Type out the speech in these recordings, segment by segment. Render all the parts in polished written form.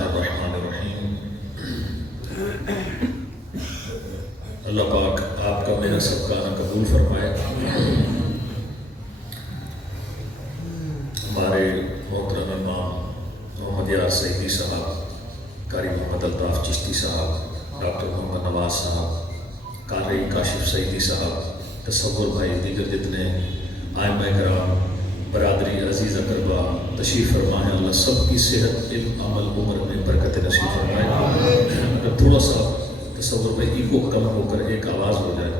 اللہ الرحمن الرحیم۔ اللہ پاک آپ کا میرا سب گانا قبول فرمائے۔ ہمارے محترم امام محمد یار سعیدی صاحب، قاری محمد الطاف چشتی صاحب، ڈاکٹر محمد نواز صاحب، قاری کاشف سعیدی صاحب، تصور بھائی، دیگر جتنے ائمہ کرام، برادری عزیز اقربا تشریف فرمائے، اللہ سب کی صحت، علم، عمل، عمر میں برکت نصیب فرمائے۔ اگر تھوڑا سا تصور میں ایکو کم ہو کر ایک آواز ہو جائے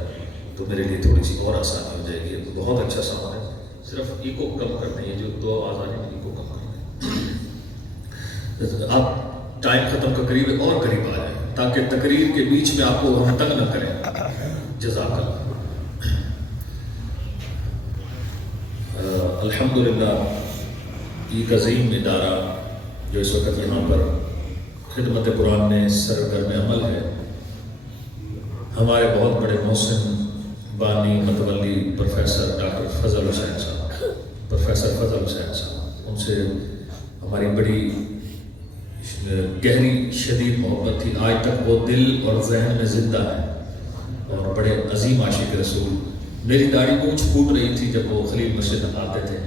تو میرے لیے تھوڑی سی اور آسانی ہو جائے گی۔ بہت اچھا ساؤنڈ ہے، صرف ایکو کم کرنی ہے، جو دو آواز آ رہی ہیں ایکو کم کرنی ہے۔ آپ ٹائم ختم کا قریب اور قریب آ جائیں تاکہ تقریر کے بیچ میں آپ کو ہم تنگ نہ کریں۔ جزاک اللہ۔ الحمدللہ ایک عظیم ادارہ جو اس وقت یہاں پر خدمت قرآن میں سرگرم عمل ہے، ہمارے بہت بڑے محسن بانی متولی پروفیسر ڈاکٹر فضل حسین صاحب، پروفیسر فضل حسین صاحب، ان سے ہماری بڑی گہری شدید محبت تھی، آج تک وہ دل اور ذہن میں زندہ ہے، اور بڑے عظیم عاشق رسول۔ میری داڑھی مونچھ پھوٹ رہی تھی جب وہ خلیل مسجد آتے تھے،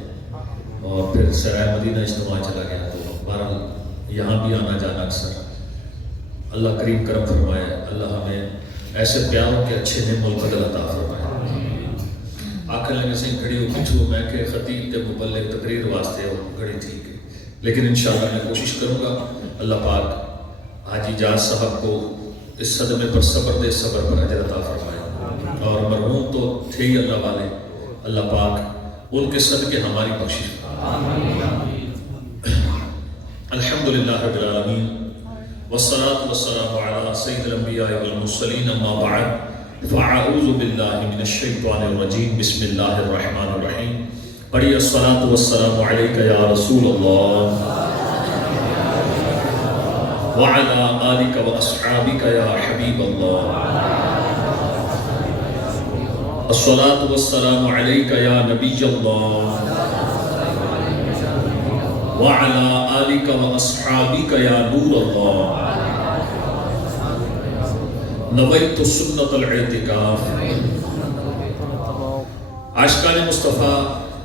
اور پھر سرائے مدینہ اجتماع چلا گیا، تو بہرحال یہاں بھی آنا جانا اکثر۔ اللہ کریم کرم فرمائے، اللہ ہمیں ایسے پیاروں کے اچھے نعم البدل عطا فرمائے۔ آخر لگے سے کھڑی ہو پچھو میں کہ خطیب تے مبلغ تقریر واسطے ہو کھڑی تھی، لیکن انشاءاللہ میں کوشش کروں گا۔ اللہ پاک حاجی جاز صاحب کو اس صدمے پر صبر دے، صبر پر اجر عطا فرمائے، اور مرحوم تو تھے ہی اللہ والے، اللہ پاک ان کے صدقے ہماری بخشش۔ الحمدللہ رب العالمین، والصلاة والسلام علی سید الانبیاء والمرسلین، اما بعد فاعوذ باللہ من الشیطان الرجیم، بسم اللہ الرحمن الرحیم۔ پڑھیے الصلاة والسلام علیک یا رسول اللہ وعلی آلک واصحابک یا حبیب اللہ، الصلاة والسلام علیک یا نبی اللہ وعلی آلک واصحابک یا نور اللہ، نویت سنت الاعتکاف۔ عاشقان مصطفیٰ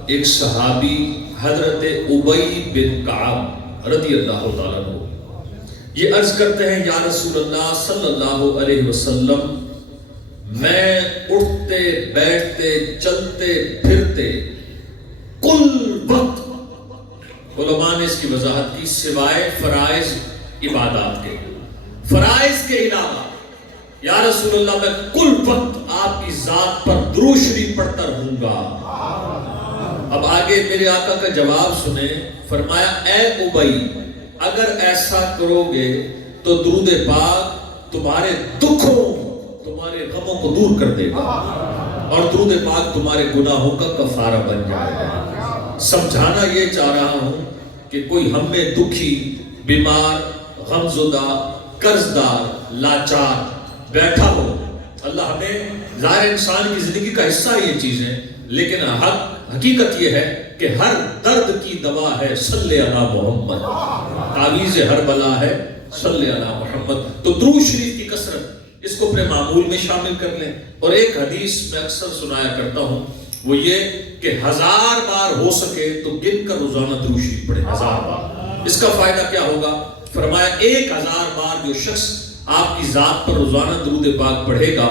ایک صحابی حضرت ابی بن کعب رضی اللہ تعالیٰ عنہ یہ عرض کرتے ہیں، یا رسول اللہ صلی اللہ علیہ وسلم، میں اٹھتے بیٹھتے چلتے پھرتے کل وقت، علماء نے اس کی وضاحت کی، سوائے فرائض عبادات کے، فرائض کے علاوہ یا رسول اللہ میں کل وقت آپ کی ذات پر درود شریف پڑھتا رہوں گا۔ اب آگے میرے آقا کا جواب سنیں، فرمایا اے ابی، اگر ایسا کرو گے تو درود پاک تمہارے دکھوں، تمہارے غموں کو دور کر دے گا، اور درود پاک تمہارے گناہوں کا کفارہ بن جائے گا۔ سمجھانا یہ چاہ رہا ہوں کہ کوئی ہم میں دکھی، بیمار، غمزدہ، قرضدار، لاچار بیٹھا ہو، اللہ ہمیں، ظاہر انسان کی زندگی کا حصہ یہ چیزیں، لیکن حقیقت یہ ہے کہ ہر درد کی دوا ہے صلی علی محمد، تعویذ ہر بلا ہے صلی علی محمد۔ تو درود شریف کی کثرت اس کو اپنے معمول میں شامل کر لیں۔ اور ایک حدیث میں اکثر سنایا کرتا ہوں، وہ یہ کہ 1000 بار ہو سکے تو گن کر روزانہ درود شریف پڑھیں، 1000 بار۔ اس کا فائدہ کیا ہوگا؟ فرمایا 1000 بار جو شخص آپ کی ذات پر روزانہ درود پاک پڑھے گا،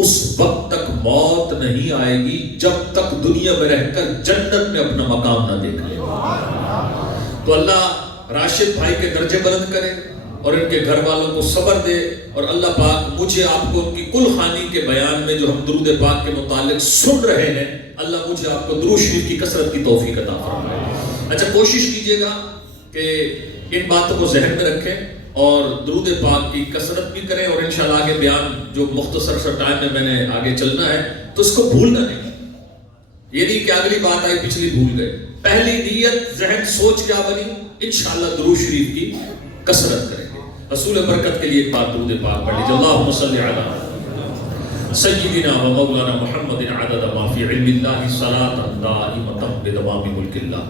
اس وقت تک موت نہیں آئے گی جب تک دنیا میں رہ کر جنت میں اپنا مقام نہ دیکھ لے۔ تو اللہ راشد بھائی کے درجے بلند کرے اور ان کے گھر والوں کو صبر دے، اور اللہ پاک مجھے آپ کو ان کی کل خانی کے بیان میں جو ہم درود پاک کے متعلق سن رہے ہیں، اللہ مجھے آپ کو درود شریف کی کثرت کی توفیق عطا فرمائے۔ اچھا، کوشش کیجئے گا کہ ان باتوں کو ذہن میں رکھیں اور درود پاک کی کثرت بھی کریں، اور انشاءاللہ آگے بیان جو مختصر سا ٹائم میں میں نے آگے چلنا ہے تو اس کو بھولنا نہیں۔ یہ نہیں کہ اگلی بات آئی پچھلی بھول گئے۔ پہلی نیت، ذہن، سوچ کیا بنی؟ انشاءاللہ درود شریف کی کثرت کریں گے۔ رسول برکت کے لیے ایک بار درود پاک پڑھ لیجیے، اللہم صلی علی سیدنا و مولانا محمد عدد ما فی علم اللہ صلاۃ دائمۃ بدوام ملک اللہ۔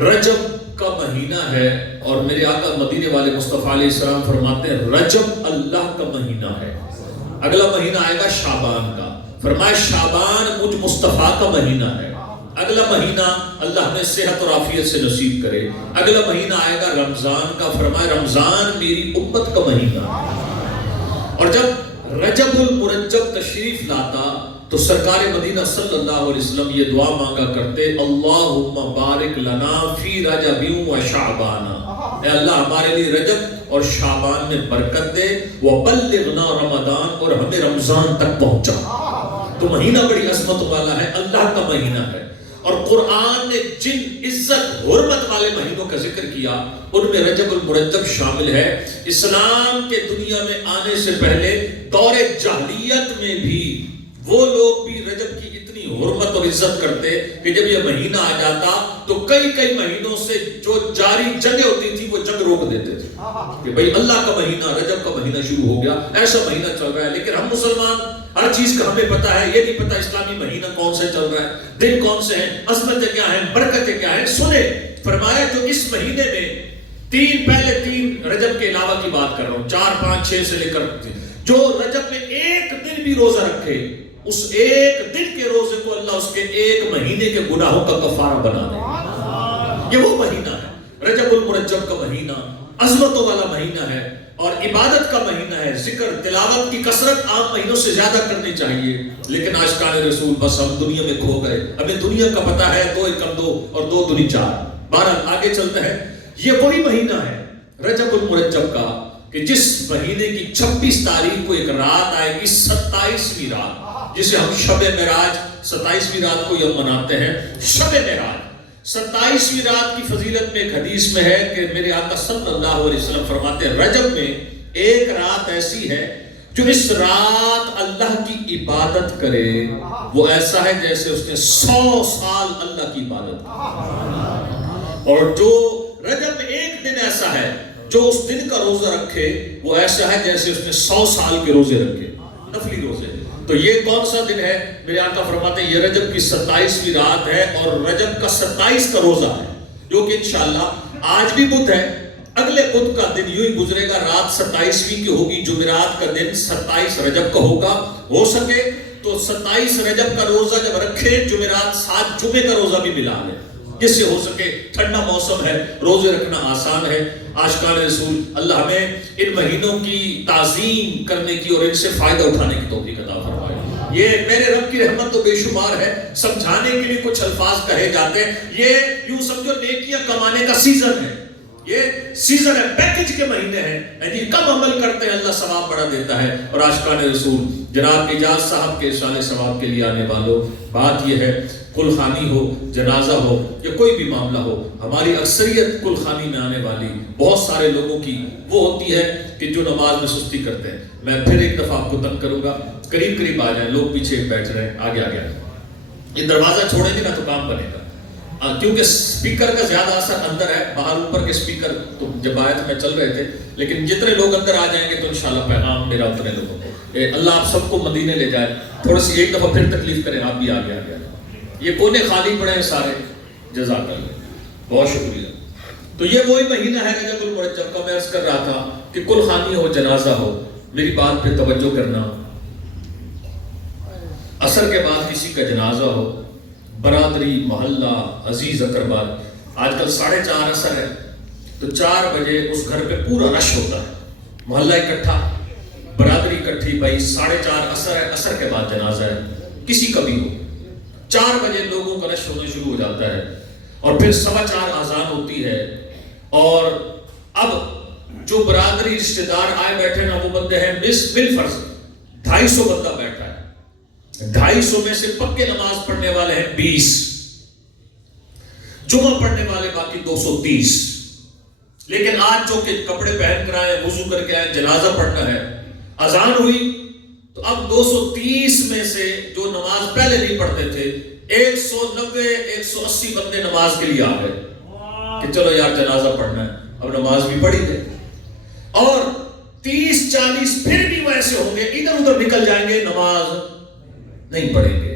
رجب کا مہینہ ہے، اور میرے آقا مدینے والے مصطفیٰ علیہ السلام فرماتے ہیں رجب اللہ کا مہینہ ہے۔ اگلا مہینہ آئے گا شعبان کا، فرمایا شعبان مجھ مصطفیٰ کا مہینہ ہے۔ اگلا مہینہ اللہ نے صحت اور عافیت سے نصیب کرے، اگلا مہینہ آئے گا رمضان کا، فرمایا رمضان میری امت کا مہینہ ہے۔ اور جب رجب المرجب تشریف لاتا تو سرکار مدینہ صلی اللہ علیہ وسلم یہ دعا مانگا کرتے، اللہم بارک لنا فی رجب و شعبان، اے اللہ ہمارے لیے رجب اور شعبان میں برکت دے، وبلغنا رمضان، اور ہمیں رمضان تک پہنچا۔ تو مہینہ بڑی عظمت والا ہے، اللہ کا مہینہ ہے، اور قرآن نے جن عزت حرمت والے مہینوں کا ذکر کیا ان میں رجب المرجب شامل ہے۔ اسلام کے دنیا میں آنے سے پہلے دور جاہلیت میں بھی وہ لوگ بھی رجب کی اتنی حرمت اور عزت کرتے کہ جب یہ مہینہ آ جاتا تو کئی مہینوں سے جو جاری جنگیں ہوتی تھی وہ جنگ روک دیتے تھے کہ بھئی اللہ کا مہینہ، رجب کا مہینہ شروع ہو گیا، ایسا مہینہ چل رہا ہے۔ لیکن ہم مسلمان ہر چیز کا ہمیں پتا ہے، یہ نہیں پتا اسلامی مہینہ کون سے چل رہا ہے، دن کون سے ہیں، عظمتیں کیا ہیں، برکتیں کیا ہیں۔ سنیں، فرمایا جو اس مہینے میں پہلے تین رجب کے علاوہ کی بات کر رہا ہوں، 4 5 6 سے لے کر جو رجب میں ایک دن بھی روزہ رکھے، اس ایک دن کے روزے کو اللہ اس کے ایک مہینے کے گناہوں کا کفارہ بنا دے۔ یہ وہ مہینہ ہے رجب المرجب کا مہینہ، عظمتوں والا مہینہ ہے اور عبادت کا مہینہ ہے۔ ذکر تلاوت کی کثرت عام مہینوں سے زیادہ کرنی چاہیے، لیکن عاشقان رسول بس ہم دنیا میں کھو گئے، ہمیں دنیا کا پتہ ہے 2 × 2 اور 2 × 4۔ بہرحال آگے چلتے ہیں، یہ وہی مہینہ ہے رجب المرجب کا کہ جس مہینے کی 26 تاریخ کو ایک رات آئے گی، 27ویں رات، جسے ہم شب معراج 27ویں رات کو یہ مناتے ہیں شب معراج۔ 27ویں رات کی فضیلت میں ایک حدیث میں ہے کہ میرے آقا صلی اللہ علیہ وسلم فرماتے ہیں رجب میں ایک رات ایسی ہے جو اس رات اللہ کی عبادت کرے وہ ایسا ہے جیسے اس نے 100 سال اللہ کی عبادت کی، اور جو رجب میں ایک دن ایسا ہے جو اس دن کا روزہ رکھے وہ ایسا ہے جیسے اس نے 100 سال کے روزے رکھے، نفلی روزے۔ تو یہ کون سا دن ہے؟ میرے آقا فرماتے ہیں یہ رجب کی 27ویں رات ہے اور رجب کا 27 کا روزہ ہے، جو کہ انشاءاللہ آج بھی بدھ ہے، اگلے بدھ کا دن یوں ہی گزرے گا، رات 27ویں کی ہوگی، جمعرات کا دن 27 رجب کا ہوگا۔ ہو سکے تو 27 رجب کا روزہ جب رکھے، جمعرات 7 جمعے کا روزہ بھی ملا لے، جس سے ہو سکے، ٹھنڈا موسم ہے، روزے رکھنا آسان ہے۔ عاشقان رسول اللہ ہمیں ان مہینوں کی تعظیم کرنے کی اور ان سے فائدہ اٹھانے کی توفیق عطا فرمائے۔ یہ میرے رب کی رحمت تو بے شمار ہے، سمجھانے کے لیے کچھ الفاظ کہے جاتے ہیں، یہ یوں سمجھو نیکیاں کمانے کا سیزن ہے، یہ سیزن ہے، پیکج کے مہینے ہیں، کم عمل کرتے ہیں اللہ ثواب بڑا دیتا ہے۔ اور عاشقان رسول جناب اجاز صاحب کے ارسال ثواب کے لیے آنے والوں، بات یہ ہے کل خانی ہو، جنازہ ہو یا کوئی بھی معاملہ ہو، ہماری اکثریت کل خانی میں آنے والی بہت سارے لوگوں کی وہ ہوتی ہے کہ جو نماز میں سستی کرتے ہیں۔ میں پھر ایک دفعہ آپ کو تنگ کروں گا، قریب آ جائیں، لوگ پیچھے بیٹھ رہے ہیں، آگے یہ دروازہ چھوڑیں گے نا تو کام بنے گا، کیونکہ سپیکر کا زیادہ اثر اندر ہے، باہر اوپر کے سپیکر تو جب آیت میں چل رہے تھے، لیکن جتنے لوگ اندر آ جائیں گے تو انشاءاللہ پیغام میرا اتنے لوگوں کو، اللہ آپ سب کو مدینے لے جائے۔ تھوڑی سی ایک دفعہ پھر تکلیف کریں، آپ بھی آگے یہ کونے خالی پڑے ہیں سارے، جزاک اللہ، بہت شکریہ۔ تو یہ وہی مہینہ ہے رجب المرجب کا۔ میں عرض کر رہا تھا کہ کل خانی ہو، جنازہ ہو، میری بات پہ توجہ کرنا، عصر کے بعد کسی کا جنازہ ہو، برادری، محلہ، عزیز اقربا، آج کل 4:30 عصر ہے تو 4 بجے اس گھر پہ پورا رش ہوتا ہے، محلہ اکٹھا، برادری اکٹھی، بھائی 4:30 عصر ہے، عصر کے بعد جنازہ ہے، کسی کا بھی ہو، 4 بجے لوگوں کا رش ہونا شروع ہو جاتا ہے، اور پھر 4:15 اذان ہوتی ہے، اور اب جو برادری رشتہ دار آئے بیٹھے نا وہ بندے ہیں بالفرض 250 بندہ بیٹھا ہے، 250 میں سے پکے نماز پڑھنے والے ہیں 20، جمعہ پڑھنے والے باقی 230، لیکن آج جو کہ کپڑے پہن کر آئے، وضو کر کے آئے، جنازہ پڑھنا ہے، اذان ہوئی تو اب 230 میں سے جو نماز پہلے نہیں پڑھتے تھے 190 180 بندے نماز کے لیے آ گئے کہ چلو یار جنازہ پڑھنا ہے، اب نماز بھی پڑھی گئے، اور 30-40 پھر بھی ویسے ہوں گے، ادھر ادھر نکل جائیں گے، نماز نہیں پڑھیں گے۔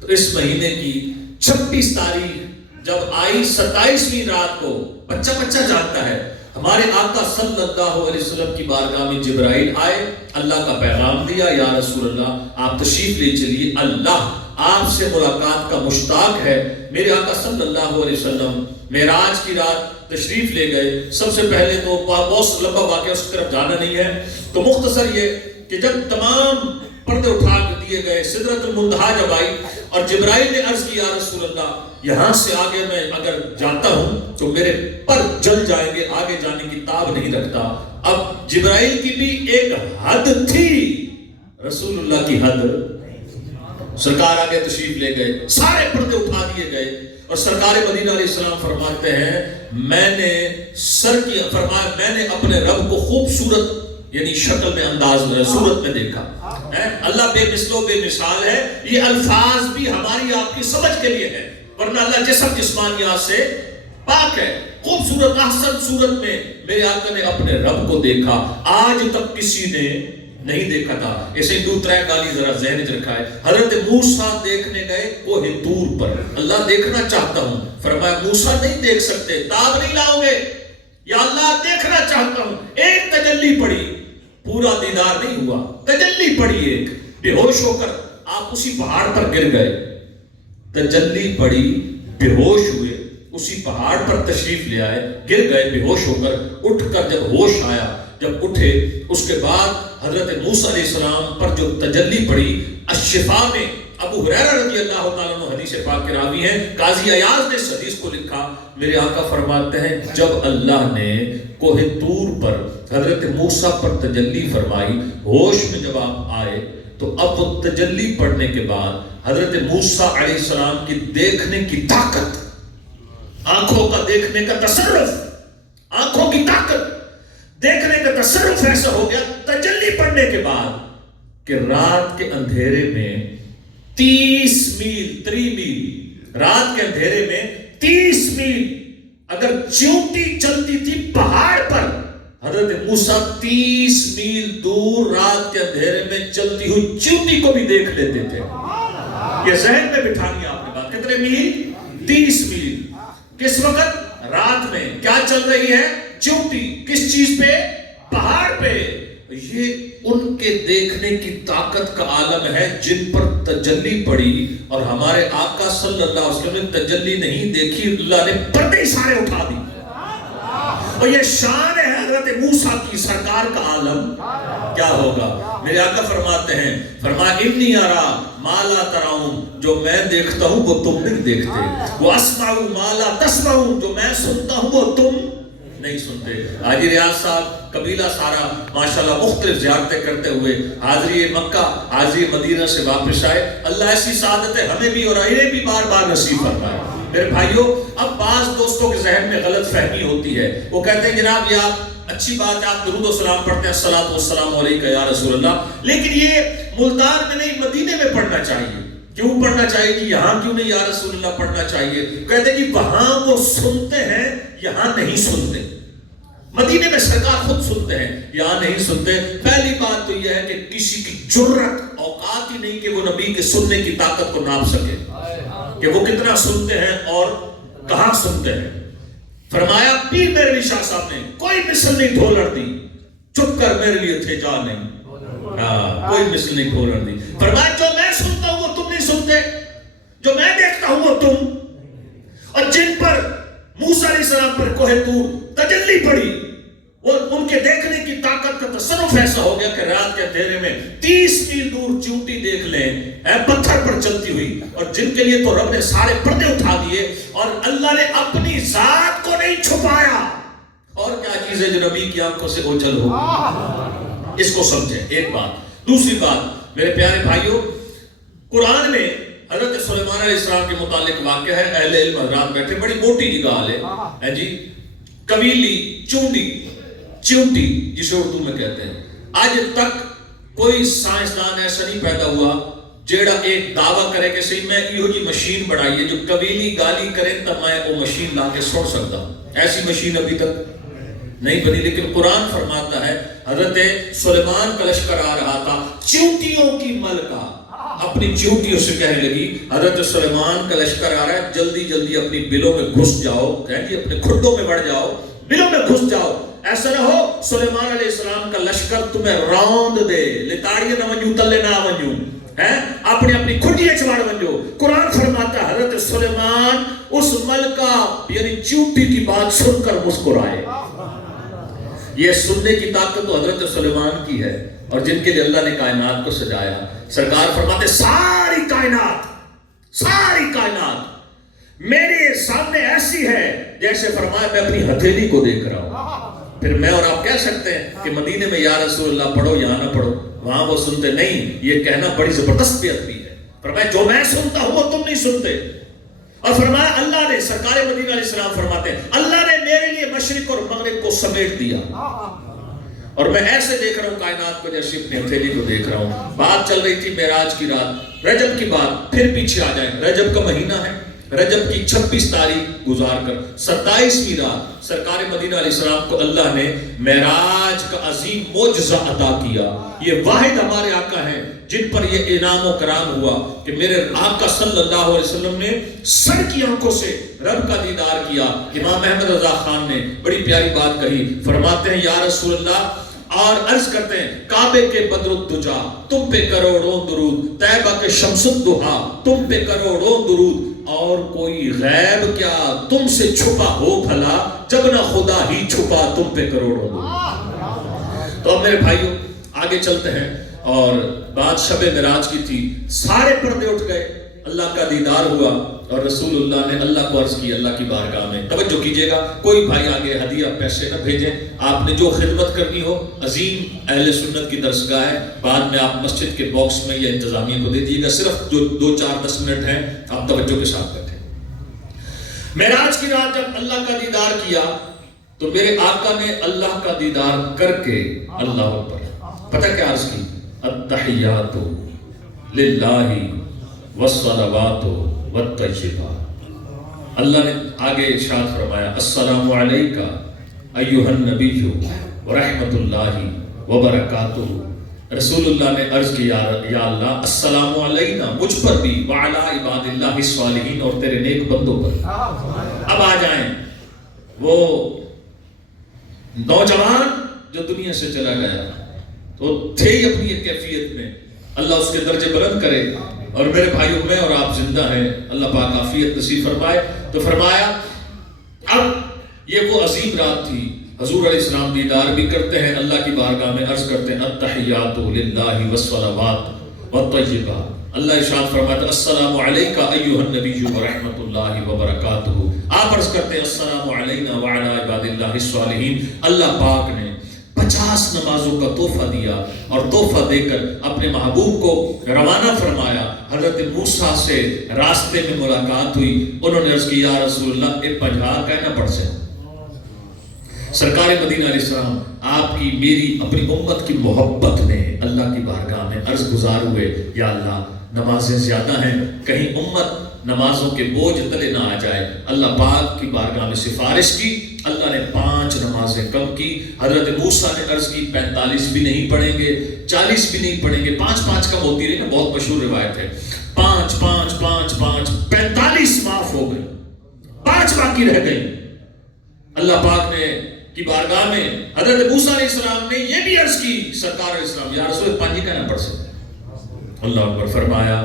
تو اس مہینے کی 26 تاریخ جب آئی 27ویں رات کو، بچہ بچہ جانتا ہے، ہمارے آقا صلی اللہ علیہ وسلم کی بارگاہ میں جبرائیل آئے، اللہ کا پیغام دیا، یا رسول اللہ آپ تشریف لے چلیے، اللہ آپ سے ملاقات کا مشتاق ہے۔ میرے آقا صلی اللہ علیہ وسلم معراج کی رات تشریف لے گئے۔ سب سے پہلے تو بہت لمبا واقعہ، اس طرف جانا نہیں ہے، تو مختصر یہ کہ جب تمام پردے اٹھا دیے گئے، سدرۃ المنتہا جب آئی اور جبرائیل نے عرض کیا، رسول اللہ یہاں سے آگے میں اگر جاتا ہوں تو میرے پر جل جائیں گے، آگے جانے کی تاب نہیں رکھتا۔ اب جبرائیل کی بھی ایک حد تھی، رسول اللہ کی حد، سرکار آگے تشریف لے گئے، سارے پردے اٹھا دیے گئے، اور سرکار مدینہ علیہ السلام فرماتے ہیں میں نے فرمایا میں نے اپنے رب کو خوبصورت یعنی شکل میں، انداز میں، صورت میں دیکھا۔ اللہ بے مثل و بے مثال ہے، یہ الفاظ بھی ہماری آپ کی سمجھ کے لیے ہے، ورنہ اللہ جسم جسمانیات سے پاک ہے۔ خوبصورت احسن صورت میں میرے آقا نے اپنے رب کو دیکھا، آج تک کسی نے نہیں دیکھا تھا۔ ایسے دو ترے گالی ذرا ذہن میں رکھا ہے۔ حضرت موسیٰ دیکھنے گئے کوہ طور پر، اللہ دیکھنا چاہتا ہوں، فرمایا موسیٰ نہیں دیکھ سکتے، تاب نہیں لاؤ گے، یا اللہ دیکھنا چاہتا ہوں۔ ایک تجلی پڑی، پورا دیدار نہیں ہوا، تجلی پڑی ایک، بے ہوش ہو کر آپ اسی پہاڑ پر گر گئے۔ تجلی پڑی، بے ہوش ہوئے، اسی پہاڑ پر تشریف لے آئے، گر گئے بے ہوش ہو کر، اٹھ کر جب ہوش آیا، جب اٹھے اس کے بعد حضرت موسیٰ علیہ السلام پر جو تجلی پڑی، الشفا میں ابو ہریرہ رضی اللہ تعالیٰ عنہ حدیث پاک کے راوی ہیں، قاضی عیاض نے اس حدیث کو لکھا، میرے آقا فرماتے ہیں جب اللہ نے کوہ طور پر حضرت موسیٰ پر تجلی فرمائی، ہوش میں جب آپ آئے تو اب وہ تجلی پڑھنے کے بعد حضرت موسیٰ علیہ السلام کی دیکھنے کی طاقت، آنکھوں کا دیکھنے کا تصرف، آنکھوں کی طاقت، دیکھنے کا تصرف ایسا ہو گیا تجلی پڑھنے کے بعد کہ رات کے اندھیرے میں 30 میل، رات کے اندھیرے میں 30 میل اگر چیونٹی چلتی تھی پہاڑ پر، حضرت موسیٰ 30 میل دور رات کے اندھیرے میں چلتی ہوئی چیونٹی کو بھی دیکھ لیتے تھے۔ یہ ذہن میں بٹھانی آپ نے بات، کتنے میل؟ 30 میل۔ کس وقت؟ رات میں۔ کیا چل رہی ہے؟ چیونٹی۔ کس چیز پہ؟ پہاڑ پہ۔ یہ ان کے دیکھنے کی طاقت کا عالم ہے جن پر تجلی پڑی، اور ہمارے آقا صلی اللہ علیہ وسلم نے تجلی نہیں دیکھی، اللہ نے پردے سارے اٹھا دی، اور یہ شان ہے حضرت موسیٰ کی، سرکار کا عالم کیا ہوگا۔ میرے آقا فرماتے ہیں، فرمایا انی ارا ما لا ترون، جو میں دیکھتا ہوں وہ تم نہیں دیکھتے، وہ اسمع ما لا تسمعون، جو میں سنتا ہوں وہ تم نہیں سنتے۔ حاجی ریاض صاحب قبیلہ سارا ماشاءاللہ مختلف زیارتیں کرتے ہوئے حاضری مکہ حاضری مدینہ سے واپس آئے، اللہ ایسی سعادت ہے ہمیں بھی اور انہیں بھی بار بار نصیب فرمائے۔ میرے بھائیوں، اب بعض دوستوں کے ذہن میں غلط فہمی ہوتی ہے، وہ کہتے ہیں جناب یہ آپ اچھی بات ہے، آپ درود و سلام پڑھتے ہیں، الصلاۃ والسلام علیکہ یا رسول اللہ، لیکن یہ ملتان میں نہیں مدینے میں پڑھنا چاہیے۔ کیوں پڑھنا چاہیے کہ یہاں کیوں نہیں یا رسول اللہ پڑھنا چاہیے؟ کہتے ہیں کہ وہاں وہ سنتے ہیں، یہاں نہیں سنتے۔ مدینے میں سرکار خود سنتے ہیں، یہاں نہیں سنتے۔ پہلی بات تو یہ ہے کہ کسی کی جرت اوقات ہی نہیں کہ وہ نبی کے سننے کی طاقت کو ناپ سکے کہ وہ کتنا سنتے ہیں اور کہاں سنتے ہیں۔ فرمایا پیر میرے شاہ صاحب نے کوئی مثل نہیں ڈھولر دی، چپ کر میرے لیے تھے جا نہیں، کوئی مثل نہیں ڈھولر دی۔ فرمایا جو میں سنتا ہوں وہ تم نہیں سنتے، جو میں دیکھتا ہوں وہ تم۔ اور جن پر موسیٰ علیہ السلام پر کوہ طور تجلی پڑی، وہ ان کے دیکھنے کی طاقت کا تصرف ایسا ہو گیا کہ رات کے اندھیرے میں 30 میل دور چیونٹی دیکھ لیں پتھر پر چلتی ہوئی، اور جن کے لیے تو رب نے سارے پردے اٹھا دیے، اور اللہ نے اپنی ذات کو نہیں چھپایا۔ اور کیا چیز ہے جو نبی کی آنکھوں سے اوجھل ہو، اس کو سمجھیں، ایک بات۔ دوسری بات میرے پیارے بھائیوں، قرآن میں حضرت سلیمان علیہ السلام کے متعلق واقعہ ہے، اہل علم حضرات بیٹھے، بڑی موٹی جی گال ہے جی، قویلی چیونٹی جسے اردو میں کہتے ہیں۔ آج تک کوئی سائنسدان ایسا نہیں پیدا ہوا جیڑا ایک دعویٰ کرے کہ صحیح میں یہ جی مشین بڑھائی ہے جو قبیلی گالی کرے تو میں وہ مشین لا کے سوڑ سکتا ہوں، ایسی مشین ابھی تک نہیں بنی۔ لیکن قرآن فرماتا ہے حضرت سلیمان کا لشکر آ رہا تھا، چیونٹیوں کی ملکہ، اپنی چیوٹیوں سے کہنے لگی حضرت سلیمان کا لشکر آ رہا ہے، جلدی جلدی اپنی بلوں میں گھس جاؤ، اپنے کھڈوں میں بڑھ جاؤ، بلوں میں گھس جاؤ، ایسا نہ ہو سلیمان علیہ السلام کا لشکر تمہیں روند دے، لتاڑیے نہ ونجو تلے نہ ونجو، اپنی اپنی کھڈیاں چواڑ ونجو۔ قرآن فرماتا ہے حضرت سلیمان اس ملکہ یعنی چیوٹی کی بات سن کر مسکرائے۔ یہ سننے کی طاقت تو حضرت سلیمان کی ہے، اور جن کے لیے اللہ نے کائنات کو سجایا۔ سرکار فرماتے ساری کائنات میرے سامنے ایسی ہے جیسے فرمایا میں اپنی ہتھیلی کو دیکھ رہا ہوں۔ پھر میں اور آپ کہہ سکتے ہیں کہ مدینے میں یا رسول اللہ پڑھو یا نہ پڑھو، وہاں وہ سنتے نہیں، یہ کہنا بڑی زبردست بےادبی ہے۔ فرمایا جو میں سنتا ہوں وہ تم نہیں سنتے، اور فرمایا اللہ نے، سرکار مدینہ علیہ السلام فرماتے ہیں اللہ نے میرے لیے مشرق اور مغرب کو سمیٹ دیا، اور میں ایسے دیکھ رہا ہوں کائنات کو جیسے اپنی ہتھیلی کو دیکھ رہا ہوں۔ بات چل رہی تھی معراج کی رات، رجب کی بات، پھر پیچھے آ جائیں، رجب کا مہینہ ہے، رجب کی 26 تاریخ گزار کر 27ویں رات سرکار مدینہ علیہ السلام کو اللہ نے معراج کا عظیم معجزہ عطا کیا۔ یہ واحد ہمارے آقا ہیں جن پر یہ انعام و کرام ہوا کہ میرے آقا صلی اللہ علیہ وسلم نے سر کی آنکھوں سے رب کا دیدار کیا۔ امام احمد رضا خان نے بڑی پیاری بات کہی، فرماتے ہیں یا رسول اللہ، اور عرض کرتے ہیں کعبے کے بدر الدجا تم پہ کروڑوں درود، طیبہ کے شمس الدہا تم پہ کروڑوں درود، اور کوئی غیب کیا تم سے چھپا ہو بھلا، جب نہ خدا ہی چھپا تم پہ کروڑوں درود۔ تو اب میرے بھائیوں آگے چلتے ہیں، اور بات شب معراج کی تھی، سارے پردے اٹھ گئے، اللہ کا دیدار ہوا، اور رسول اللہ نے اللہ کو عرض کی اللہ کی بارگاہ میں۔ توجہ کیجئے گا، کوئی بھائی آگے ہدیہ پیسے نہ بھیجیں، آپ نے جو خدمت کرنی ہو، عظیم اہل سنت کی درسگاہ ہے، بعد میں آپ مسجد کے باکس میں یا انتظامیہ کو دے دیجئے گا، صرف جو 2-4-10 منٹ ہیں آپ توجہ کے ساتھ بیٹھیں۔ معراج کی رات جب اللہ کا دیدار کیا تو میرے آقا نے اللہ کا دیدار کر کے اللہ اکبر پتہ کیا عرض کی، التحیات للہ والصلوات والطیبات۔ اللہ نے آگے ارشاد فرمایا السلام علیکہ ایھا النبی ورحمۃ اللہ وبرکاتہ۔ رسول اللہ نے عرض کیا یا اللہ السلام علینا، مجھ پر بھی، وعلی عباد اللہ الصالحین، اور تیرے نیک بندوں پر۔ اب آ جائیں وہ نوجوان جو دنیا سے چلا گیا، تو تھے ہی اپنی ایک کیفیت میں، اللہ اس کے درجے بلند کرے، اور میرے بھائیوں میں اور آپ زندہ ہیں، اللہ پاک عافیت نصیب فرمائے۔ تو فرمایا اب یہ وہ عظیم رات تھی، حضور علیہ السلام دیدار بھی کرتے ہیں اللہ کی بارگاہ میں، عرض کرتے ہیں التحیات للہ والصلوات والطیبات۔ اللہ ارشاد فرماتا السلام علیکہ ایھا النبی ورحمۃ اللہ وبرکاتہ۔ آپ عرض کرتے ہیں السلام علینا وعلی عباد اللہ الصالحین۔ اللہ پاک نے 50 نمازوں کا تحفہ دیا، اور تحفہ دے کر اپنے محبوب کو روانہ فرمایا۔ حضرت موسیٰ سے راستے میں ملاقات ہوئی، انہوں نے عرض کیا یا رسول اللہ ایک 50 کہنا پڑ سے۔ سرکار مدینہ علیہ السلام آپ کی میری اپنی امت کی محبت میں اللہ کی بارگاہ میں عرض گزار ہوئے یا اللہ نمازیں زیادہ ہیں، کہیں امت نمازوں کے بوجھ تلے نہ آ جائے۔ اللہ پاک کی بارگاہ میں سفارش کی، اللہ نے 5 نمازیں کم کی۔ حضرت موسیٰ نے عرض کی 45 بھی نہیں پڑھیں گے، 40 بھی نہیں پڑھیں گے، 5 کم ہوتی رہی نا، بہت مشہور روایت ہے، 5 45 معاف ہو گئی، 5 باقی رہ گئی۔ اللہ پاک نے کی بارگاہ میں حضرت موسیٰ علیہ السلام نے یہ بھی عرض کی سرکار علیہ السلام یا رسول 5 کہنا پڑھ سکتے۔ اللہ اکبر، فرمایا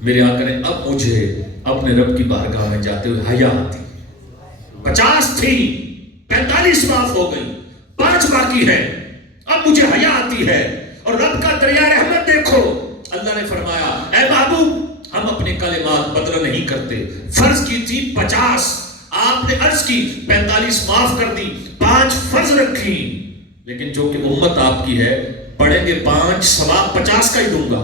میرے آقا نے اب مجھے اپنے رب کی بارگاہ میں جاتے ہوئے حیا آتی، 50 تھی 45 معاف ہو گئی، 5 باقی ہے، اب مجھے حیا آتی ہے، اور رب کا دریا رحمت دیکھو۔ اللہ نے فرمایا اے محبوب ہم اپنے کلمات بدل نہیں کرتے، فرض کی تھی 50، آپ نے عرض کی 45 معاف کر دی، 5 فرض رکھی، لیکن جو کہ امت آپ کی ہے پڑھیں گے 5 ثواب 50 کا ہی دوں گا،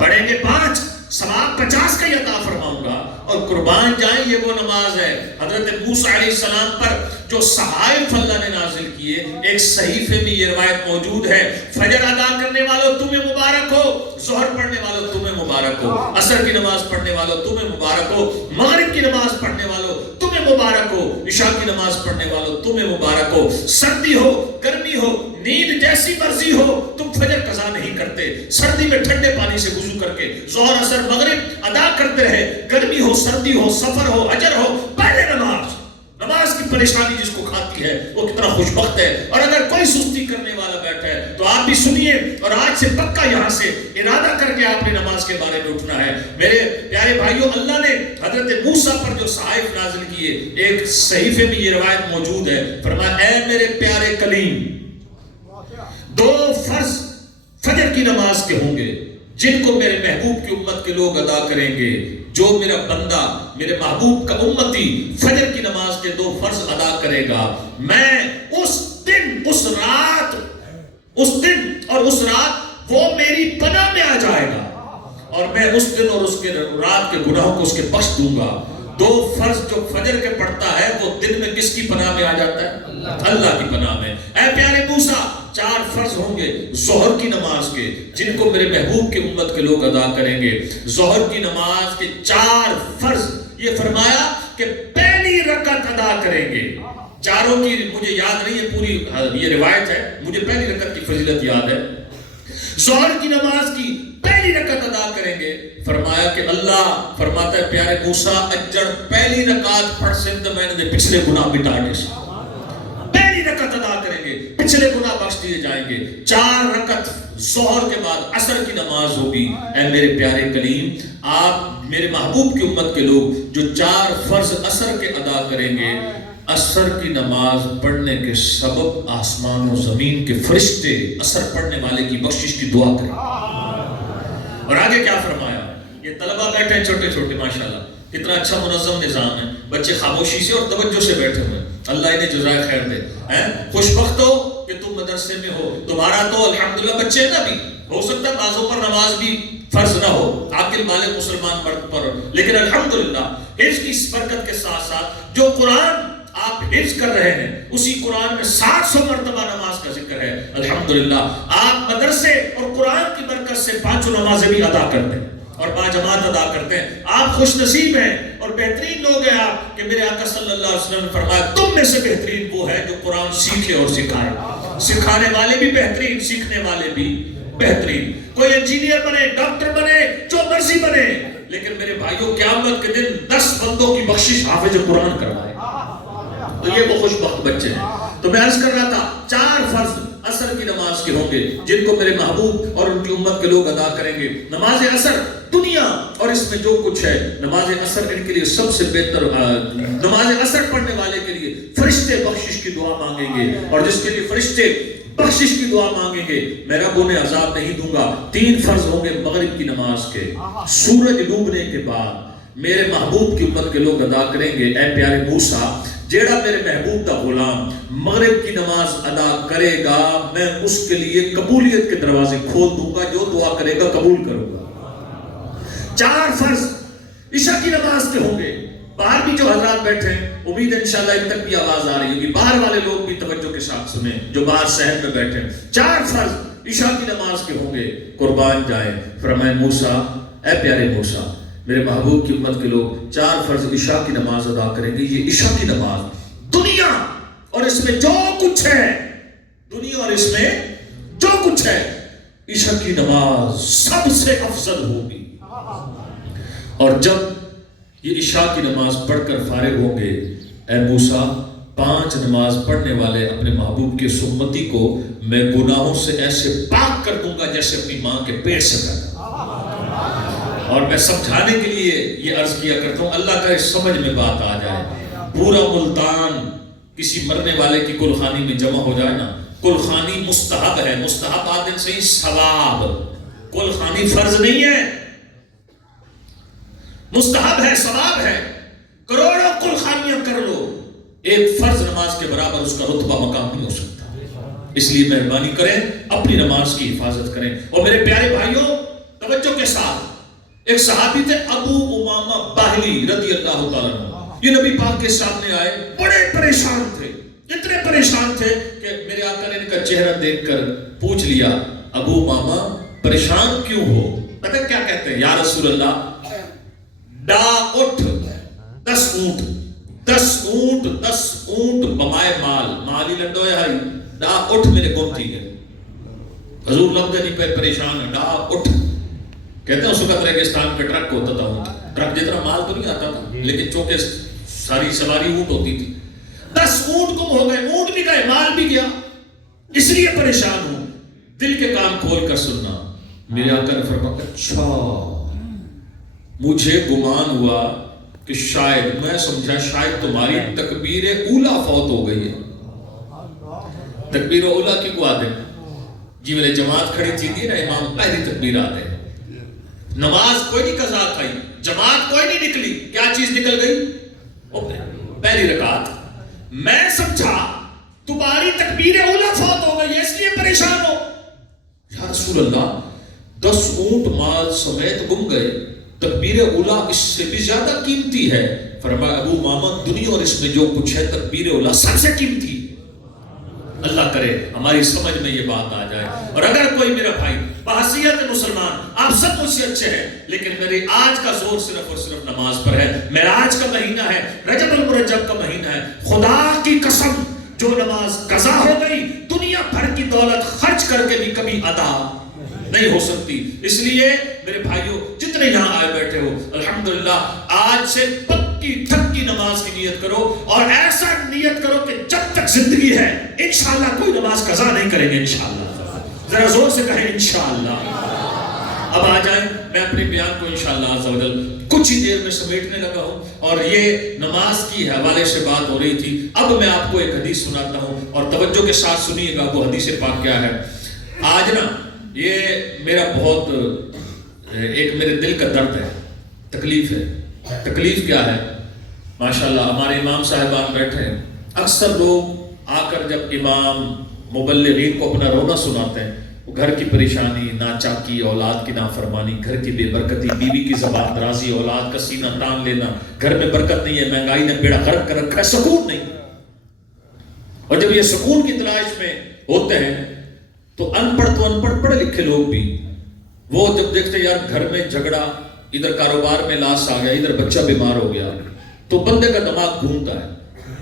پڑھیں گے 5 ثواب 50 کا ہی عطا فرماؤں گا۔ اور قربان جائیں یہ وہ نماز ہے حضرت موسیٰ علیہ السلام پر جو صحائف اللہ نے نازل کیے۔ ایک صحیفے میں یہ روایت موجود ہے، فجر ادا کرنے والوں تمہیں مبارک ہو، ظہر پڑھنے والوں تمہیں مبارک ہو، عصر کی نماز پڑھنے والوں تمہیں مبارک ہو، مغرب کی نماز پڑھنے والوں تمہیں مبارک ہو، عشاء کی نماز پڑھنے والوں تمہیں مبارک ہو، سردی ہو گرمی ہو نیند جیسی مرضی ہو تم فجر قضا نہیں کرتے، سردی میں ٹھنڈے پانی سے وضو کر کے ظہر اثر مغرب ادا کرتے رہے، گرمی ہو سردی ہو سفر ہو حجر ہو، پہلے نماز کی پریشانی جس کو کھاتی ہے وہ کتنا خوش بخت ہے۔ اور اگر کوئی سستی کرنے والا بیٹھا ہے تو آپ بھی سنیے، اور آج سے پکا یہاں سے ارادہ کر کے آپ نے نماز کے بارے میں اٹھنا ہے۔ میرے پیارے بھائیوں، اللہ نے حضرت موسیٰ پر جو صحائف نازل کیے، ایک صحیفے میں یہ روایت موجود ہے، فرمایا اے میرے پیارے کلیم، 2 فرض فجر کی نماز کے ہوں گے جن کو میرے محبوب کی امت کے لوگ ادا کریں گے۔ جو میرا بندہ، میرے محبوب کا امتی فجر کی نماز کے 2 فرض ادا کرے گا، میں اس دن اور اس رات وہ میری پناہ میں آ جائے گا، اور میں اس دن اور اس کے رات کے گناہوں کو اس کے بخش دوں گا۔ 2 فرض جو فجر کے پڑھتا ہے وہ دن میں کس کی پناہ میں آ جاتا ہے؟ اللہ کی پناہ میں۔ اے پیارے موسیٰ، 4 فرض ہوں گے ظہر کی نماز کے جن کو میرے محبوب کی امت کے لوگ ادا کریں گے۔ ظہر کی نماز کے 4 فرض، یہ فرمایا کہ پہلی رکعت ادا کریں گے۔ چاروں کی مجھے یاد نہیں ہے پوری، یہ روایت ہے، مجھے پہلی رکعت کی فضیلت یاد ہے۔ ظہر کی نماز کی پہلی رکعت ادا کریں گے، فرمایا کہ اللہ فرماتا ہے پیارے موسیٰ اجڑ پہلی رکعت پڑھ سے تو میں نے پچھلے گناہ مٹا دے سے۔ پہلی رکعت ادا کریں گے، پچھلے گناہ بخش دیے جائیں گے۔ 4 رکعت ظہر کے بعد عصر کی نماز ہوگی۔ اے میرے پیارے کلیم، آپ میرے محبوب کی امت کے لوگ جو 4 فرض عصر کے ادا کریں گے، عصر کی نماز پڑھنے کے سبب آسمان و زمین کے فرشتے عصر پڑھنے والے کی بخشش کی دعا کریں۔ اور آگے کیا فرمایا؟ یہ طلبہ بیٹھے ہیں چھوٹے چھوٹے، ماشاءاللہ کتنا اچھا منظم نظام ہے، بچے خاموشی سے اور توجہ سے بیٹھے ہوئے، اللہ انہیں جزائے خیر دے۔ خوش بخت ہو کہ تم مدرسے میں ہو، تمہارا تو الحمدللہ بچے نا بھی، ہو سکتا ہے بعضوں پر نماز بھی فرض نہ ہو، عاقل بالغ مسلمان مرد پر، لیکن الحمدللہ حفظ کی اس برکت کے ساتھ ساتھ جو قرآن آپ حفظ کر رہے ہیں اسی قرآن میں 700 مرتبہ نماز کا ذکر ہے۔ الحمدللہ آپ مدرسے اور قرآن کی برکت سے 5 نمازیں بھی ادا کرتے ہیں اور باجماعت ادا کرتے ہیں۔ آپ خوش نصیب ہیں اور بہترین لوگ ہیں آپ کہ میرے آقا صلی اللہ علیہ وسلم نے فرمایا تم میں سے بہترین وہ ہے جو قرآن سیکھے اور سکھائے۔ سکھانے والے بھی بہترین، سیکھنے والے بھی بہترین۔ کوئی انجینئر بنے، ڈاکٹر بنے، جو مرضی بنے، لیکن میرے بھائیوں قیامت کے دن 10 بندوں کی بخشش حافظ قرآن کروائے تو یہ وہ خوش بخت بچے ہیں۔ تو میں عرض کر رہا تھا 4 فرض عصر کی نماز کے ہوں گے جن کو میرے محبوب اور ان کی امت کے لوگ ادا کریں گے۔ نماز عصر دنیا اور اس میں جو کچھ ہے، نماز عصر ان کے لیے سب سے بہتر، نماز عصر پڑھنے والے کے لیے فرشتے بخشش کی دعا مانگیں گے، اور جس کے لیے فرشتے بخشش کی دعا مانگیں گے میں رب انہیں عذاب نہیں دوں گا۔ 3 فرض ہوں گے مغرب کی نماز کے، سورج ڈوبنے کے بعد میرے محبوب کی امت کے لوگ ادا کریں گے۔ اے پیارے موسیٰ، جیڑا میرے محبوب کا غلام مغرب کی نماز ادا کرے گا میں اس کے لیے قبولیت کے دروازے کھول دوں گا، جو دعا کرے گا قبول کروں گا۔ 4 فرض عشاء کی نماز کے ہوں گے۔ باہر بھی جو حضرات بیٹھے ہیں، امید ہے انشاءاللہ ان تک بھی آواز آ رہی ہوگی، باہر والے لوگ بھی توجہ کے ساتھ سنیں جو باہر صحن میں بیٹھے ہیں۔ 4 فرض عشاء کی نماز کے ہوں گے، قربان جائیں۔ فرمائے موسیٰ، اے پیارے موسیٰ، میرے محبوب کی امت کے لوگ 4 فرض عشاء کی نماز ادا کریں گے۔ یہ عشاء کی نماز دنیا اور اس میں جو کچھ ہے، دنیا اور اس میں جو کچھ ہے، عشاء کی نماز سب سے افضل ہوگی۔ اور جب یہ عشاء کی نماز پڑھ کر فارغ ہوں گے، اے موسیٰ 5 نماز پڑھنے والے اپنے محبوب کے سمتی کو میں گناہوں سے ایسے پاک کر دوں گا جیسے اپنی ماں کے پیٹ سے کرتا۔ اور میں سمجھانے کے لیے یہ عرض کیا کرتا ہوں، اللہ کا اس سمجھ میں بات آ جائے، پورا ملتان کسی مرنے والے کی کلخانی میں جمع ہو جائے نا، کلخانی مستحب ہے، مستحب آدم سے ہی ثواب، کلخانی فرض نہیں ہے، مستحب ہے، ثواب ہے۔ کروڑوں کلخانیاں کر لو، ایک فرض نماز کے برابر اس کا رتبہ مقام نہیں ہو سکتا۔ اس لیے مہربانی کریں، اپنی نماز کی حفاظت کریں۔ اور میرے پیارے بھائیوں توجہ کے ساتھ، ایک صحابی تھے ابو امامہ باہلی رضی اللہ تعالیٰ عنہ، یہ نبی پاک کے سامنے آئے، بڑے پریشان تھے، اتنے پریشان تھے کہ میرے آقا نے ان کا چہرہ دیکھ کر پوچھ لیا، ابو امامہ پریشان کیوں ہو؟ پتہ کیا کہتے ہیں؟ یا رسول اللہ ڈا اٹھ 10 اونٹ 10 اونٹ 10 اونٹ بمائے مال، مال ہی لنڈو ہے ہائی، ڈا اٹھ میرے گم تھی گئے، حضور لمبے نہیں پہ پریشان ہے، ڈا اٹھ. کہتے ہیں اس وقت ریگستان پہ ٹرک ہوتا تھا، ٹرک جتنا مال تو نہیں آتا تھا لیکن چونکہ ساری سواری اونٹ ہوتی تھی. 10 اونٹ گم ہو گئے، اونٹ بھی گئے، مال بھی گیا، اس لیے پریشان ہوں. دل کے کان کھول کر سننا. میرے آقا نے فرمایا اچھا، مجھے گمان ہوا کہ شاید، میں سمجھا شاید تمہاری تکبیر اولا فوت ہو گئی ہے. تکبیر اولا کی کو آتے جی، میرے جماعت کھڑی تھی نا، امام پہلی تکبیر آتے ہیں. نماز کوئی نہیں قضا کھائی، جماعت کوئی نہیں نکلی، کیا چیز نکل گئی؟ پہلی رکعت. میں سمجھا تمہاری تکبیر اولا فوت ہو گئی ہے اس لیے پریشان ہو. یا رسول اللہ 10 اونٹ مال سمیت گم گئے، تکبیر اولا اس سے بھی زیادہ قیمتی ہے. فرمایا ابو ماما، دنیا اور اس میں جو کچھ ہے تکبیر اولا سب سے قیمتی. اللہ کرے ہماری سمجھ میں یہ بات آ جائے. اور اگر کوئی میرا بھائی بحیثیت مسلمان، آپ سب مجھ سے اچھے ہیں، لیکن میری آج کا زور صرف اور صرف نماز پر ہے. معراج کا مہینہ ہے، رجب المرجب کا مہینہ ہے، خدا کی قسم جو نماز قضا ہو گئی دنیا بھر کی دولت خرچ کر کے بھی کبھی ادا نہیں ہو سکتی. اس لیے میرے بھائیوں جتنے یہاں آئے بیٹھے ہو، الحمدللہ آج سے پکی تھکی نماز کی نیت کرو، اور ایسا نیت کرو کہ جب تک زندگی ہے انشاءاللہ کوئی نماز قضا نہیں کریں گے. انشاءاللہ ذرا زور سے کہیں انشاءاللہ. اب آ جائیں، میں اپنے بیان کو انشاءاللہ عز و جل کچھ ہی دیر میں سمیٹنے لگا ہوں، اور یہ نماز کی حوالے سے بات ہو رہی تھی. اب میں آپ کو ایک حدیث سناتا ہوں اور توجہ کے ساتھ سنیے گا. وہ حدیث پاک کیا ہے؟ آج نا یہ میرا بہت ایک میرے دل کا درد ہے، تکلیف ہے. تکلیف کیا ہے؟ ماشاءاللہ ہمارے امام صاحبان بیٹھے ہیں، اکثر لوگ آ کر جب امام مبلغین کو اپنا رونا سناتے ہیں، وہ گھر کی پریشانی، ناچاکی، اولاد کی نافرمانی، گھر کی بے برکتی، بیوی کی زبان درازی، اولاد کا سینہ تان لینا، گھر میں برکت نہیں ہے، مہنگائی نے بیڑا غرق کر رکھا ہے، سکون نہیں. اور جب یہ سکون کی تلاش میں ہوتے ہیں تو ان پڑھ پڑھے لکھے لوگ بھی وہ جب دیکھتے یار گھر میں جھگڑا، ادھر کاروبار میں لاس آ گیا، ادھر بچہ بیمار ہو گیا، تو بندے کا دماغ گھومتا ہے،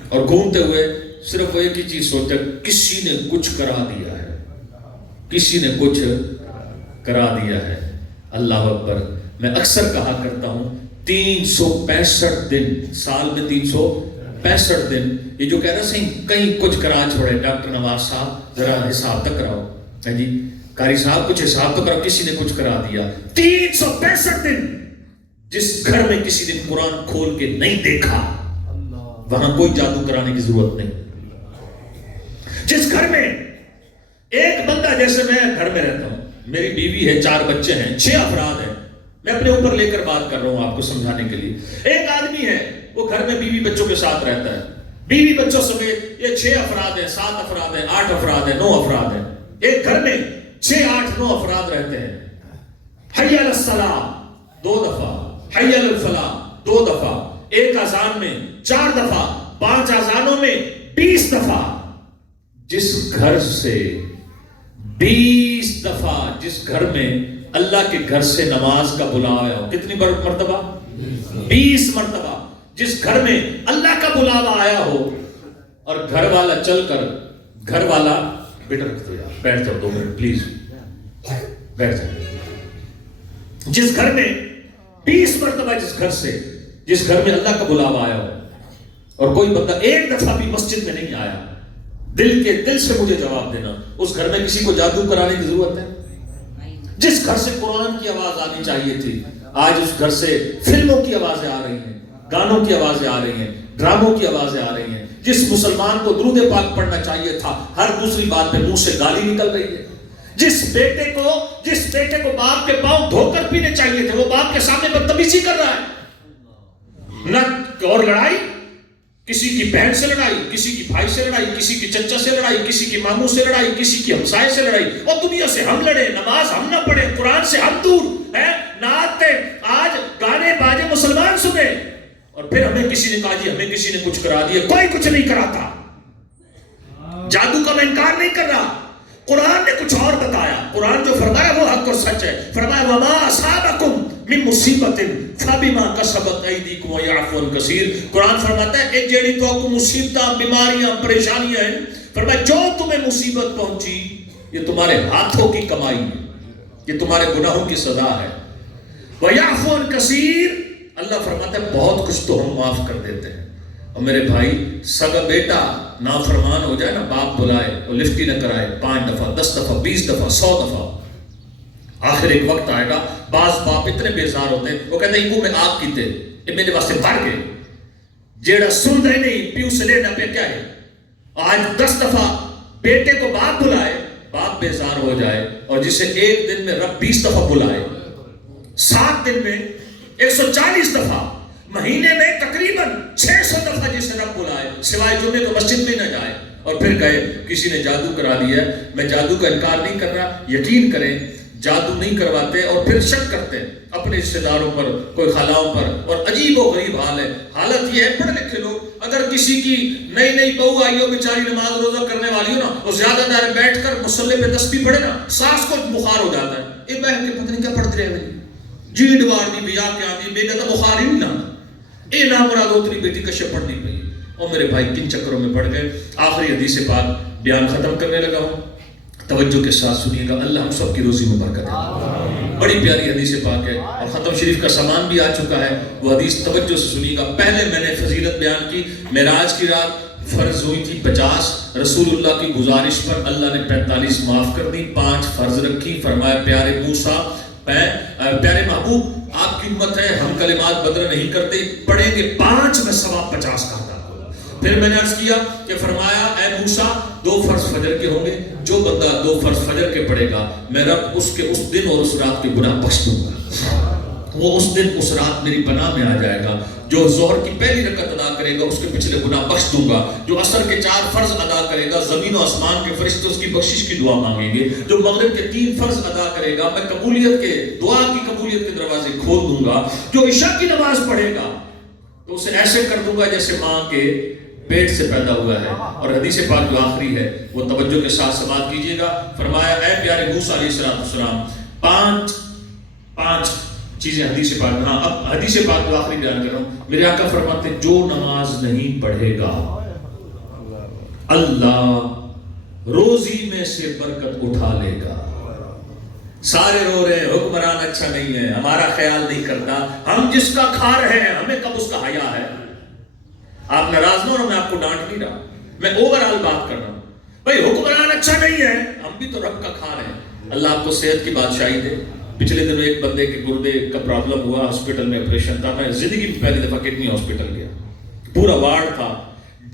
اور گھومتے ہوئے صرف وہ ایک ہی چیز سوچتا ہے کسی نے کچھ کرا دیا ہے، کسی نے کچھ کرا دیا ہے. اللہ اکبر. میں اکثر کہا کرتا ہوں 365 دن، سال میں 365 دن، یہ جو کہہ رہا صحیح کہیں کچھ کرا چھوڑے. ڈاکٹر نواز صاحب ذرا حساب تک کراؤ، جی قاری صاحب کچھ حساب تو کراؤ، کسی نے کچھ کرا دیا. 365 دن جس گھر میں کسی نے قرآن کھول کے نہیں دیکھا وہاں کوئی جادو کرانے کی ضرورت نہیں. جس گھر میں ایک بندہ، جیسے میں گھر میں رہتا ہوں، میری بیوی ہے، 4 بچے ہیں، 6 افراد ہیں، میں اپنے اوپر لے کر بات کر رہا ہوں آپ کو سمجھانے کے لیے. ایک آدمی ہے وہ گھر میں بیوی بچوں کے ساتھ رہتا ہے، بیوی بچوں سمیت یہ 6 افراد ہیں، 7 افراد ہیں، 8 افراد ہیں، 9 افراد ہیں. ایک گھر میں 6 8 9 افراد رہتے ہیں. حی علی الصلاۃ 2 دفعہ، حی علی الفلاح 2 دفعہ، ایک اذان میں 4 دفعہ، 5 اذانوں میں 20 دفعہ. جس گھر سے 20 دفعہ، جس گھر میں اللہ کے گھر سے نماز کا بلاوا ہو، کتنی مرتبہ؟ 20 مرتبہ. جس گھر میں اللہ کا بلاوا آیا ہو اور گھر والا چل کر، گھر والا بیٹا بیٹھ جاؤ 2 منٹ پلیز، بیٹھ جاؤ. جس گھر میں 20 مرتبہ، جس گھر میں اللہ کا بلاوا آیا ہو اور کوئی بندہ ایک دفعہ بھی مسجد میں نہیں آیا، دل سے مجھے جواب دینا، اس گھر میں کسی کو جادو کرانے کی ضرورت ہے؟ جس گھر سے قرآن کی آواز آنی چاہیے تھی، آج اس گھر سے فلموں کی آوازیں آ رہی ہیں، گانوں کی آوازیں آ رہی ہیں، ڈراموں کی آوازیں آ رہی ہیں. جس مسلمان کو درود پاک پڑھنا چاہیے تھا، ہر دوسری بات پہ منہ سے گالی نکل رہی ہے. جس بیٹے کو باپ کے پاؤں دھو کر پینے چاہیے تھے، وہ باپ کے سامنے بدتمیزی کر رہا ہے. نہ اور لڑائی، کسی کی بہن سے لڑائی، کسی کی بھائی سے لڑائی، کسی کی چچا سے لڑائی، کسی کی ماموں سے لڑائی، کسی کی ہمسائے سے لڑائی. اور دنیا سے ہم لڑے، نماز ہم نہ پڑھے، قرآن سے ہم دور ہیں. نعت آج گانے باجے مسلمان سنے، اور پھر ہمیں کسی نے کہا جی ہمیں کسی نے کچھ کرا دیا. کوئی کچھ نہیں کراتا. جادو کا میں انکار نہیں کر رہا، قرآن نے کچھ اور بتایا. قرآن جو فرمایا وہ حق اور سچ ہے. فرمایا وما اصابکم من مصیبت فبما کسبت ایدیکم ویعفو عن کثیر. قرآن فرماتا ہے کہ جیڑی تو کو مصیبتاں، بیماریاں، پریشانیاں ہیں، فرمایا جو تمہیں مصیبت پہنچی یہ تمہارے ہاتھوں کی کمائی ہے، یہ تمہارے گناہوں کی سزا ہے۔ وَيَعْفُو عَنْ كَثِيرٍ، اللہ فرماتا ہے بہت کچھ تو ہم معاف کر دیتے ہیں۔ اور میرے بھائی، سگا بیٹا نافرمان ہو جائے نا، باپ بلائے اور لفٹ ہی نہ کرائے 5 دفعہ 10 دفعہ 20 دفعہ 100 دفعہ، آخر ایک وقت آئے گا بعض باپ اتنے بیزار ہوتے ہیں، وہ کہتے ہیں انکو میں آپ کیتے یہ میرے واسطے بڑھ گئے، جیڑا سن رہے نہیں پیو سے لینا پہ کیا ہے۔ آج 10 دفعہ بیٹے کو باپ بلائے، باپ بیزار ہو جائے، اور جسے ایک دن میں رب 20 دفعہ بلائے، 7 دن میں 140 دفعہ، مہینے میں تقریباً 600 دفعہ جسے رب بلائے، سوائے جمعے کو مسجد میں نہ جائے، اور پھر کہے کسی نے جادو کرا دیا ہے۔ میں جادو کا انکار نہیں کر رہا، یقین کریں جادو نہیں کرواتے، اور پھر شک کرتے ہیں اپنے رشتہ داروں پر، کوئی خالاؤں پر، اور عجیب و غریب حال ہے۔ حالت یہ ہے پڑھے لکھے لوگ، اگر کسی کی نئی بہو آئی ہو بیچاری نماز روزہ کرنے والی ہو نا، وہ زیادہ دیر بیٹھ کر مصلی پہ تسبیح پڑھے نا، ساس کو بخار ہو جاتا ہے، یہ بہن کے پتہ نہیں کیا پڑھتے رہے ہیں، جیڑ وار دی بیا کے آدھی میرے تو بخار ہی نہیں لانا، اے نامراد اتری بیٹی کشپ پڑھنی پئی۔ اور میرے بھائی کن چکروں میں پڑھ گئے۔ آخری حدیث پاک بیان ختم کرنے لگا ہوں، توجہ کے ساتھ سنیے گا، اللہ ہم سب کی روزی میں برکت ہے۔ بڑی پیاری حدیث پاک ہے، اور ختم شریف کا سامان بھی آ چکا ہے، وہ حدیث توجہ سے سنیے گا۔ پہلے میں نے فضیلت بیان کی، معراج کی رات فرض ہوئی تھی 50، رسول اللہ کی گزارش پر اللہ نے 45 معاف کر دی، 5 فرض رکھی، فرمایا پیارے موسیٰ، پیارے محبوب آپ کی امت ہے، ہم کلمات بدر نہیں کرتے، پڑھیں گے 5 میں ثواب 50 کا تھا۔ پھر میں نے عرض کیا کہ فرمایا اے موسیٰ 2 فرض فجر کے ہوں گے، جو بندہ 2 فرض فجر کے پڑھے گا میں رب اس کے اس دن اور اس رات کے گناہ بخش دوں گا، وہ اس دن اس رات میری پناہ میں آ جائے گا۔ جو ظہر کی پہلی رکعت ادا کرے گا اس کے پچھلے گناہ بخش دوں گا، جو عصر کے 4 فرض ادا کرے گا زمین و آسمان کے فرشتے اس کی بخشش کی دعا مانگیں گے، جو مغرب کے 3 فرض ادا کرے گا میں قبولیت کے دعا کی قبولیت کے دروازے کھول دوں گا، جو عشاء کی نماز پڑھے گا تو اسے ایسے کر دوں گا جیسے ماں کے پیٹ سے پیدا ہوا ہے۔ اور حدیث پاک جو آخری ہے وہ توجہ کے ساتھ سماعت کیجئے گا، فرمایا اے پیارے موسیٰ علیہ السلام 5 چیزیں حدیث پاک، ہاں اب حدیث پاک جو آخری بیان کر رہا ہوں، میرے آقا فرماتے ہیں جو نماز نہیں پڑھے گا اللہ روزی میں سے برکت اٹھا لے گا۔ سارے رو رہے ہیں حکمران اچھا نہیں ہے، ہمارا خیال نہیں کرتا، ہم جس کا کھا رہے ہیں ہمیں کب اس کا حیا ہے۔ آپ ناراض نہ ہو، میں آپ کو ڈانٹ نہیں رہا، میں اوورآل بات کر رہا ہوں۔ بھئی حکمران اچھا نہیں ہے، ہم بھی تو رب کا کھا رہے ہیں۔ اللہ آپ کو صحت کی بادشاہی دے۔ پچھلے دنوں ایک بندے کے گردے کا پرابلم ہوا، ہاسپٹل میں آپریشن تھا، میں زندگی میں پہلی دفعہ کڈنی ہاسپٹل گیا، پورا وارڈ تھا،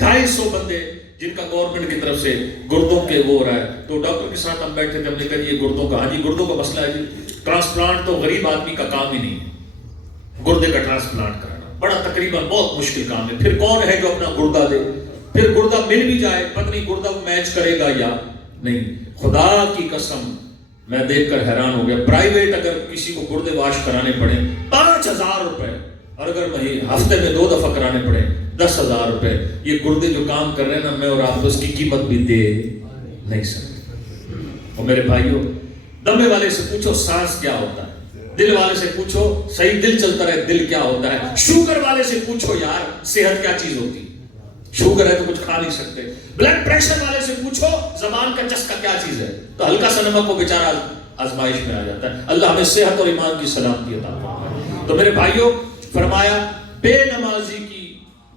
250 بندے جن کا گورنمنٹ کی طرف سے گردوں کے وہ ہو رہا ہے، تو ڈاکٹر کے ساتھ ہم بیٹھے تھے، ہم نے کہا یہ گردوں کا، ہاں جی گردوں کا مسئلہ ہے جی، ٹرانسپلانٹ تو غریب آدمی کا کام ہی نہیں ہے، گردے کا ٹرانسپلانٹ کرنا بڑا تقریباً بہت مشکل کام ہے۔ پھر کون ہے جو اپنا گردہ دے، پھر گردہ مل بھی جائے پتہ نہیں گردہ میچ کرے گا یا نہیں۔ خدا کی قسم میں دیکھ کر حیران ہو گیا، پرائیویٹ اگر کسی کو گردے واش کرانے پڑے 5000 روپے، اور اگر ہفتے میں 2 دفعہ کرانے پڑے 10,000 روپے، یہ گردے جو کام کر رہے ہیں نا، میں اور آپ اس کی قیمت بھی دے نہیں سکتے۔ اور میرے بھائیوں، دمے والے سے پوچھو سانس کیا ہوتا ہے، دل والے سے پوچھو صحیح دل چلتا رہے دل کیا ہوتا ہے، شوگر والے سے پوچھو یار صحت کیا چیز ہوتی ہے، شوگر ہے تو کچھ کھا نہیں سکتے، بلڈ پریشر والے سے پوچھو زبان کا چسکا کیا چیز ہے، تو ہلکا سا نمک کو بیچارہ آزمائش میں آ جاتا ہے۔ اللہ ہمیں صحت اور ایمان کی سلامتی عطا فرمائے۔ تو میرے بھائیوں، فرمایا بے نمازی کی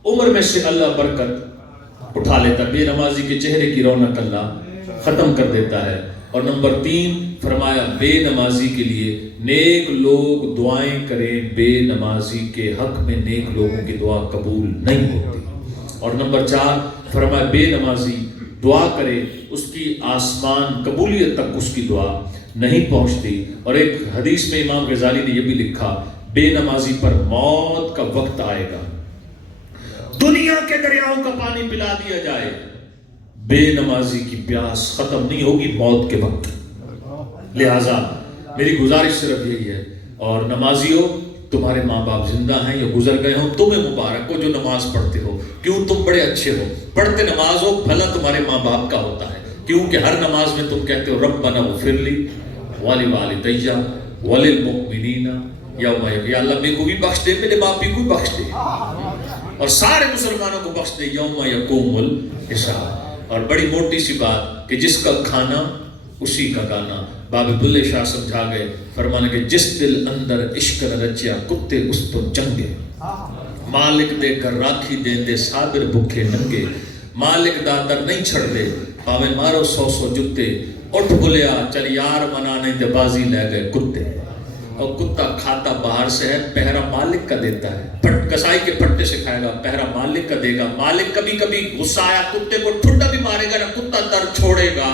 عمر میں سے اللہ برکت اٹھا لیتا ہے، بے نمازی کے چہرے کی رونق اللہ ختم کر دیتا ہے۔ اور نمبر 3 فرمایا بے نمازی کے لیے نیک لوگ دعائیں کریں، بے نمازی کے حق میں نیک لوگوں کی دعا قبول نہیں ہوتی۔ اور نمبر 4 فرمایا بے نمازی دعا کرے اس کی آسمان قبولیت تک اس کی دعا نہیں پہنچتی۔ اور ایک حدیث میں امام غزالی نے یہ بھی لکھا، بے نمازی پر موت کا وقت آئے گا، دنیا کے دریاؤں کا پانی پلا دیا جائے، بے نمازی کی پیاس ختم نہیں ہوگی موت کے وقت۔ لہٰذا میری گزارش صرف یہی ہے، اور نمازیوں تمہارے ماں باپ زندہ ہیں یا گزر گئے ہوں، تمہیں مبارک ہو جو نماز پڑھتے ہو، کیوں تم بڑے اچھے ہو، پڑھتے نماز ہو، بھلا تمہارے ماں باپ کا ہوتا ہے، کیونکہ ہر نماز میں تم کہتے ہو ربنا اغفر لی ولوالدی وللمؤمنین یوم یقوم، یا اللہ میرے کو بھی بخش دے، میرے باپ بھی کو بخش دے، اور سارے مسلمانوں کو بخش دے یوم یقوم الحساب۔ اور بڑی موٹی سی بات کہ جس کا کھانا اسی کا گانا بابے بلے شاہ سمجھا گئے، فرمانے کہ جس دل اندر عشق نہ رچیا کتے اس تو چنگے، مالک دے کر راکھی دین دے صابر بھکھے ننگے، مالک دا در نہیں چھڑ دے پاوے مارو 100 جتے، اٹھ بلیا چل یار منانے دے بازی لے گئے کتے۔ اور کتا کھاتا باہر سے ہے، پہرا مالک کا دیتا ہے، کسائی کے پھٹے سے کھائے گا، پہرا مالک کا دے گا۔ مالک کبھی کبھی غصہ آیا کتے کو ٹھنڈا بھی مارے گا نہ، کتا در چھوڑے گا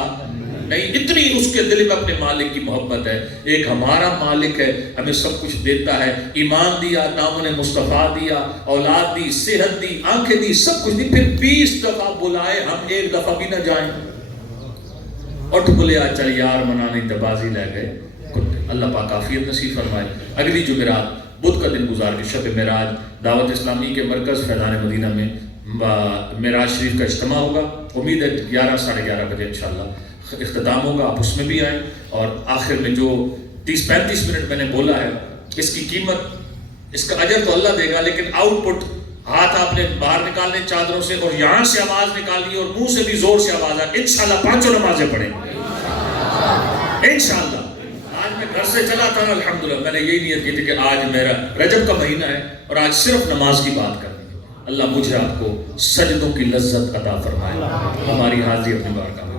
نہیں، اتنی اس کے دل میں اپنے مالک کی محبت ہے۔ ایک ہمارا مالک ہے، ہمیں سب کچھ دیتا ہے، ایمان دیا، دامن مصطفیٰ دیا، اولاد دی، صحت دی، آنکھیں دی، سب کچھ دی، پھر 20 دفعہ بلائے ہم ایک دفعہ بھی نہ جائیں۔ اٹھ بلیا چل یار منانے دبازی لے گئے کتے۔ اللہ پاک عافیت نصیب فرمائے۔ اگلی جمعرات بدھ کا دن گزار کے شب معراج دعوت اسلامی کے مرکز فیضان مدینہ میں معراج شریف کا اجتماع ہوگا، امید ہے 11 ساڑھے 11 بجے انشاءاللہ اختتام ہوگا، آپ اس میں بھی آئیں۔ اور آخر میں جو 30-35 منٹ میں نے بولا ہے، اس کی قیمت، اس کا اجر تو اللہ دے گا، لیکن آؤٹ پٹ ہاتھ آپ نے باہر نکالنے چادروں سے، اور یہاں سے آواز نکالنی اور منہ سے بھی زور سے آواز آئے، انشاءاللہ 5 نمازیں پڑھیں انشاءاللہ۔ آج میں گھر سے چلا تھا نا، الحمدللہ میں نے یہی نیت کی تھی کہ آج میرا رجب کا مہینہ ہے اور آج صرف نماز کی بات کرنی ہے۔ اللہ مجھے آپ کو سجدوں کی لذت عطا فرمائے، ہماری حاضری اپنی بارگاہ میں